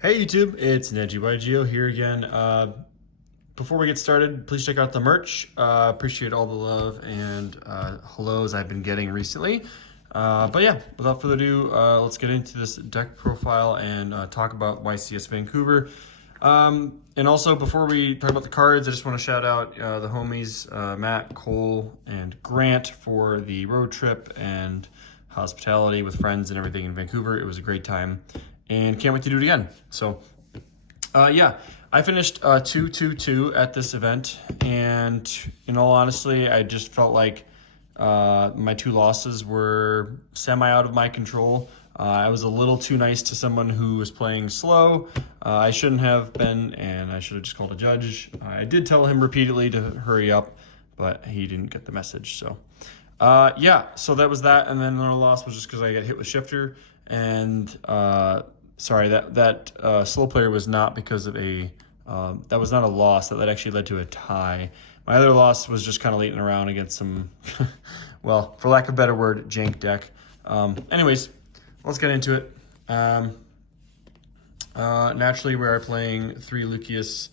Hey YouTube, it's NedgyYGO here again. Before we get started, please check out the merch. Appreciate all the love and hellos I've been getting recently. But yeah, without further ado, let's get into this deck profile and talk about YCS Vancouver. And also, before we talk about the cards, I just want to shout out the homies, Matt, Cole, and Grant for the road trip and hospitality with friends and everything in Vancouver. It was a great time and can't wait to do it again. So yeah, I finished 2-2-2 at this event, and in all honesty, I just felt like my two losses were semi out of my control. I was a little too nice to someone who was playing slow. I shouldn't have been, and I should have just called a judge. I did tell him repeatedly to hurry up, but he didn't get the message. So yeah, so that was that, and then another loss was just because I got hit with shifter, and sorry, that slow player was not because of a, that was not a loss, that actually led to a tie. My other loss was just kind of late in the round against some, well, for lack of a better word, jank deck. Anyways, let's get into it. Naturally, we are playing 3 Lucius.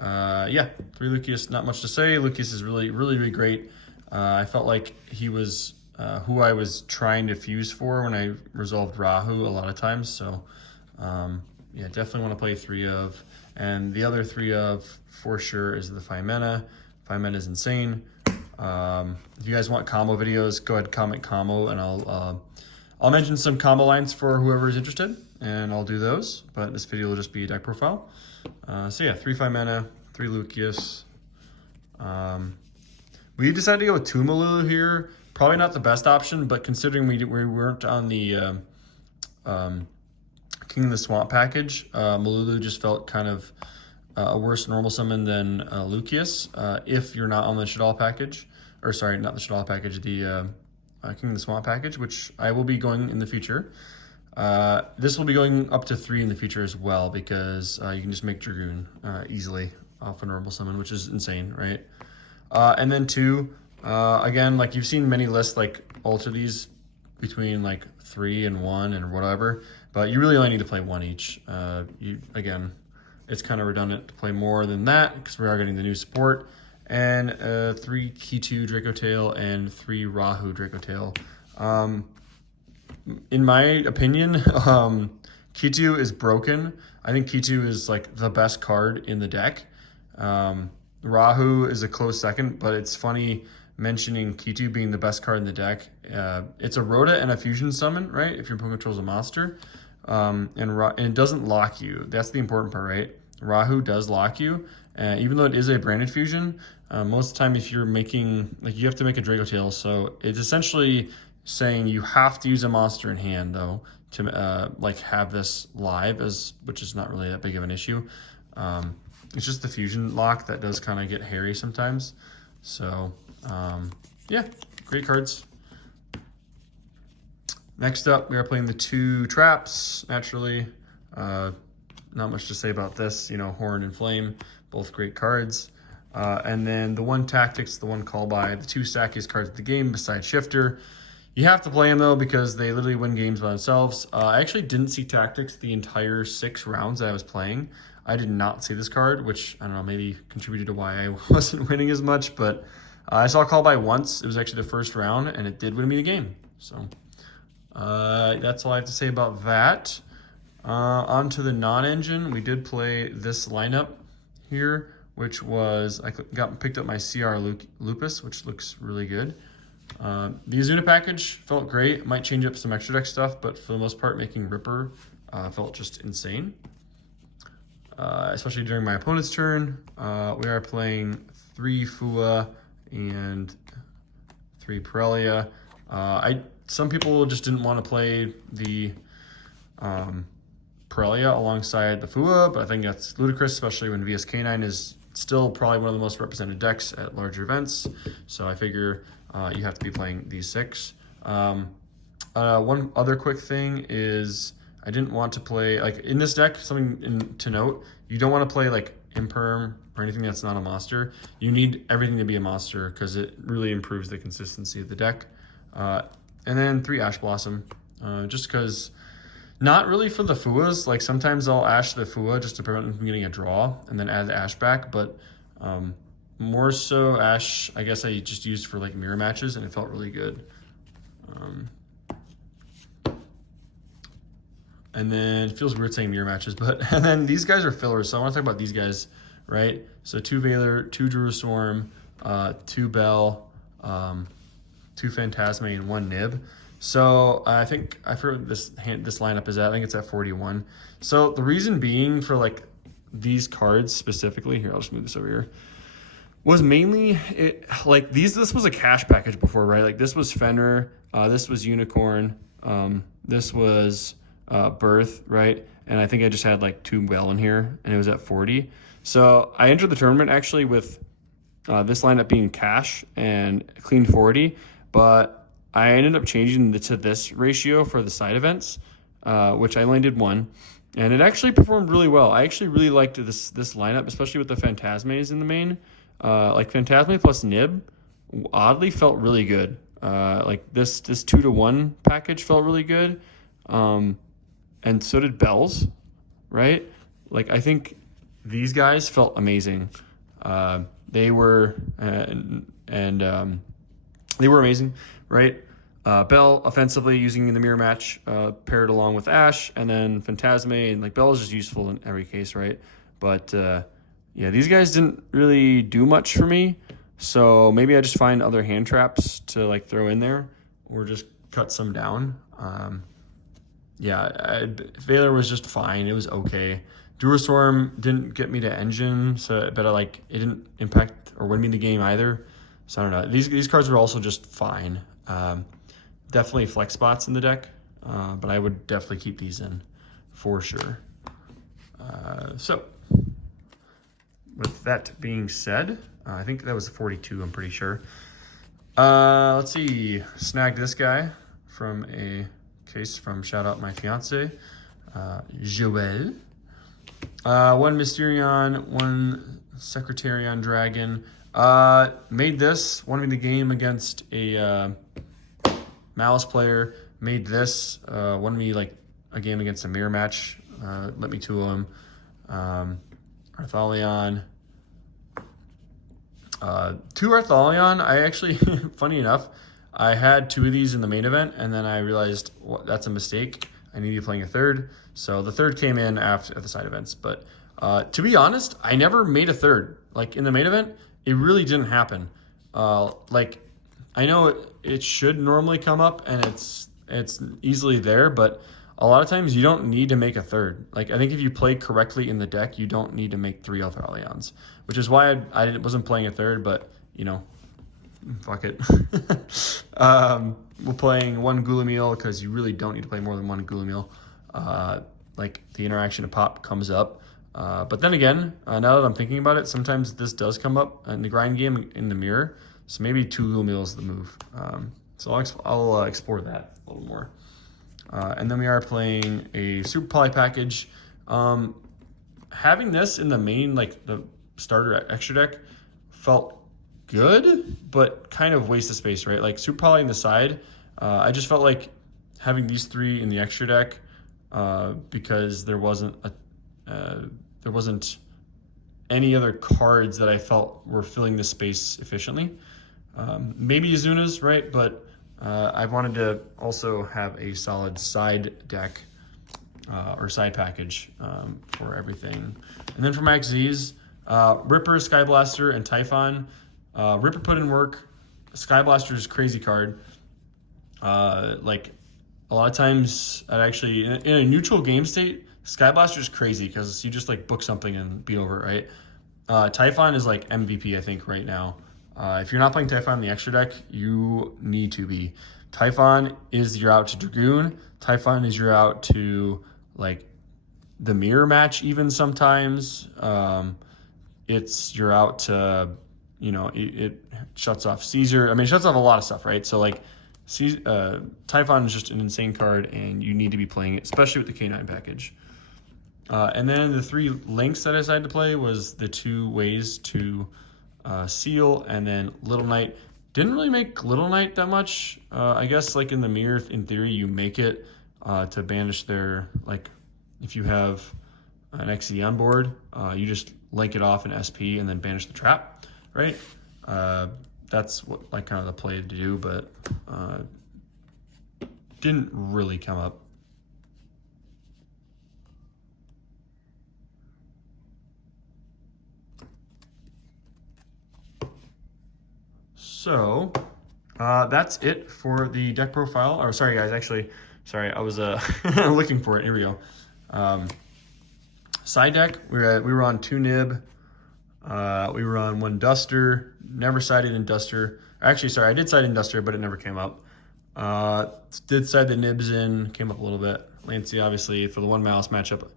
Yeah, 3 Lucius, not much to say. Lucius is really great. I felt like he was who I was trying to fuse for when I resolved Rahu a lot of times, so yeah, definitely want to play 3 of. And the other 3 of, for sure, is the 5 mana. 5 mana is insane. If you guys want combo videos, go ahead, comment combo, and I'll mention some combo lines for whoever is interested, and I'll do those. But this video will just be a deck profile. So yeah, 3 5 mana, 3 Lucius. We decided to go with 2 Malulu here. Probably not the best option, but considering we weren't on the King of the Swamp package, Malulu just felt kind of a worse normal summon than Lucius if you're not on the Shadal package. Or sorry, not the Shadal package, the King of the Swamp package, which I will be going in the future. This will be going up to 3 in the future as well, because you can just make Dragoon easily off a normal summon, which is insane, right? And then 2, again, like you've seen many lists like alter these between like 3 and 1 and whatever, but you really only need to play 1 each. Again, it's kind of redundant to play more than that because we are getting the new support. And 3 Kitu DracoTail and 3 Rahu DracoTail. In my opinion, Kitu is broken. I think Kitu is like the best card in the deck. Rahu is a close second, but it's funny mentioning Kitu being the best card in the deck. It's a Rhoda and a fusion summon, right? If your opponent controls a monster. And it doesn't lock you. That's the important part, right? Rahu does lock you. Even though it is a branded fusion, most of the time if you're making, like you have to make a DracoTail, so it's essentially saying you have to use a monster in hand though to like have this live, which is not really that big of an issue. It's just the fusion lock that does kind of get hairy sometimes. So yeah, great cards. Next up, we are playing the 2 traps, naturally. Not much to say about this, you know, Horn and Flame, both great cards. And then the 1 Tactics, the 1 Call By, the 2 stackiest cards of the game besides Shifter. You have to play them though because they literally win games by themselves. I actually didn't see Tactics the entire 6 rounds that I was playing. I did not see this card, which, I don't know, maybe contributed to why I wasn't winning as much, but I saw Call By once. It was actually the first round, and it did win me the game. So that's all I have to say about that. On to the non-engine, we did play this lineup here, which was, I picked up my CR Lupus, which looks really good. The Azuna package felt great. Might change up some extra deck stuff, but for the most part, making Ripper felt just insane. Especially during my opponent's turn. We are playing 3 Fua and 3 Pirellia. Some people just didn't want to play the Pirellia alongside the Fua, but I think that's ludicrous, especially when VSK9 is still probably one of the most represented decks at larger events. So I figure you have to be playing these 6. One other quick thing is I didn't want to play, like in this deck, something to note, you don't want to play like Imperm or anything that's not a monster. You need everything to be a monster because it really improves the consistency of the deck. And then 3 Ash Blossom, just because Not really for the Fuas. Like sometimes I'll ash the Fua just to prevent them from getting a draw and then add the ash back. But more so ash, I guess I just used for like mirror matches and it felt really good. And then it feels weird saying mirror matches, but and then these guys are fillers. So I want to talk about these guys, right? So 2 Valor, 2 Jerusalem, 2 Bell, 2 Phantasme, and 1 Nib. So I think I forget what this lineup is at. I think it's at 41. So the reason being for like these cards specifically, here I'll just move this over here, was mainly like this was a cash package before, right? Like this was Fenrir, this was Unicorn, this was Birth, right? And I think I just had like 2 Bell in here, and it was at 40. So I entered the tournament actually with this lineup being cash and clean 40, but I ended up changing to this ratio for the side events, which I only did 1, and it actually performed really well. I actually really liked this lineup, especially with the Phantasmes in the main. Like Phantasme plus Nib, oddly felt really good. Like this 2-to-1 package felt really good, and so did Bells, right? Like I think these guys felt amazing. They were they were amazing, right? Bell offensively using the mirror match paired along with Ash, and then Phantasme, and like Bell is just useful in every case, right? But yeah, these guys didn't really do much for me, so maybe I just find other hand traps to like throw in there, or just cut some down. Yeah, Valor was just fine. It was okay. Durastorm didn't get me to engine, so but it didn't impact or win me the game either. So I don't know. These cards were also just fine. Definitely flex spots in the deck, but I would definitely keep these in for sure. So with that being said, I think that was 42, I'm pretty sure. Let's see. Snagged this guy from a case from shout out my fiance, Joelle. 1 Mysterion, 1 Secretarion Dragon. Made this, won me the game against a Malice player. Made this, won me like a game against a mirror match. Let me 2 of them. Arthalion. 2 Arthalion. I actually, funny enough, I had 2 of these in the main event, and then I realized that's a mistake. I need to be playing a 3rd. So the 3rd came in at the side events. But to be honest, I never made a 3rd. Like in the main event, it really didn't happen. Like I know it should normally come up, and it's easily there, but a lot of times you don't need to make a 3rd. Like I think if you play correctly in the deck, you don't need to make 3 Arthalions, which is why I wasn't playing a 3rd, but you know, fuck it. We're playing 1 Goulamil because you really don't need to play more than 1 Goulamil. Like the interaction of pop comes up. But then again, now that I'm thinking about it, sometimes this does come up in the grind game in the mirror. So maybe 2 Goulamil is the move. So I'll explore that a little more. And then we are playing a Super Poly package. Having this in the main, like the starter extra deck, felt good, but kind of waste of space, right? Like Super Poly in the side, I just felt like having these 3 in the extra deck because there wasn't any other cards that I felt were filling the space efficiently. Maybe Azuna's, right? But I wanted to also have a solid side deck or side package for everything. And then for Max Z's, Ripper, Skyblaster, and Typhon. Ripper put in work. Skyblaster's crazy card. Like a lot of times, in a neutral game state, Skyblaster's crazy because you just like book something and be over it, right? Typhon is like MVP, I think, right now. If you're not playing Typhon in the extra deck, you need to be. Typhon is your out to Dragoon. Typhon is your out to like the mirror match even sometimes. It's your out to, you know, it shuts off Caesar. I mean, it shuts off a lot of stuff, right? So like Typhon is just an insane card and you need to be playing it, especially with the K9 package. And then the 3 links that I decided to play was the 2 ways to seal, and then Little Knight. Didn't really make Little Knight that much. I guess like in the mirror, in theory, you make it to banish their, like, if you have an XE on board, you just link it off in SP and then banish the trap, right? That's what, like, kind of the play to do, but didn't really come up. So that's it for the deck profile. Or sorry guys, actually, sorry, I was looking for it. Here we go. Side deck, we were on 2 nib. We were on 1 duster. Never sided in duster. Actually, sorry, I did side in duster, but it never came up. Did side the nibs in, came up a little bit. Lancey, obviously, for the 1 mouse matchup.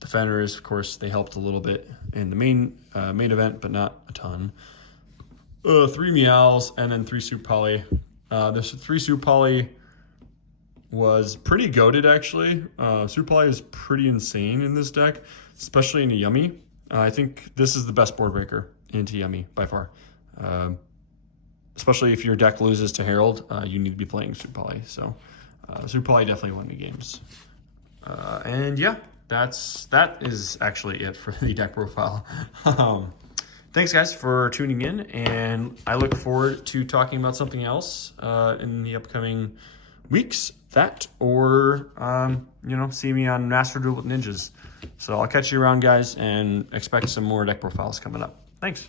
Defenders, of course, they helped a little bit in the main event, but not a ton. 3 meows and then 3 soup poly. This 3 soup poly was pretty goated actually. Soup poly is pretty insane in this deck, especially in a yummy. I think this is the best board breaker into yummy by far. Especially if your deck loses to Herald, you need to be playing soup poly. So soup poly definitely won me games. And yeah, that is actually it for the deck profile. Thanks guys for tuning in, and I look forward to talking about something else in the upcoming weeks. That or you know, see me on Master Duel with Ninjas. So I'll catch you around guys, and expect some more deck profiles coming up. Thanks.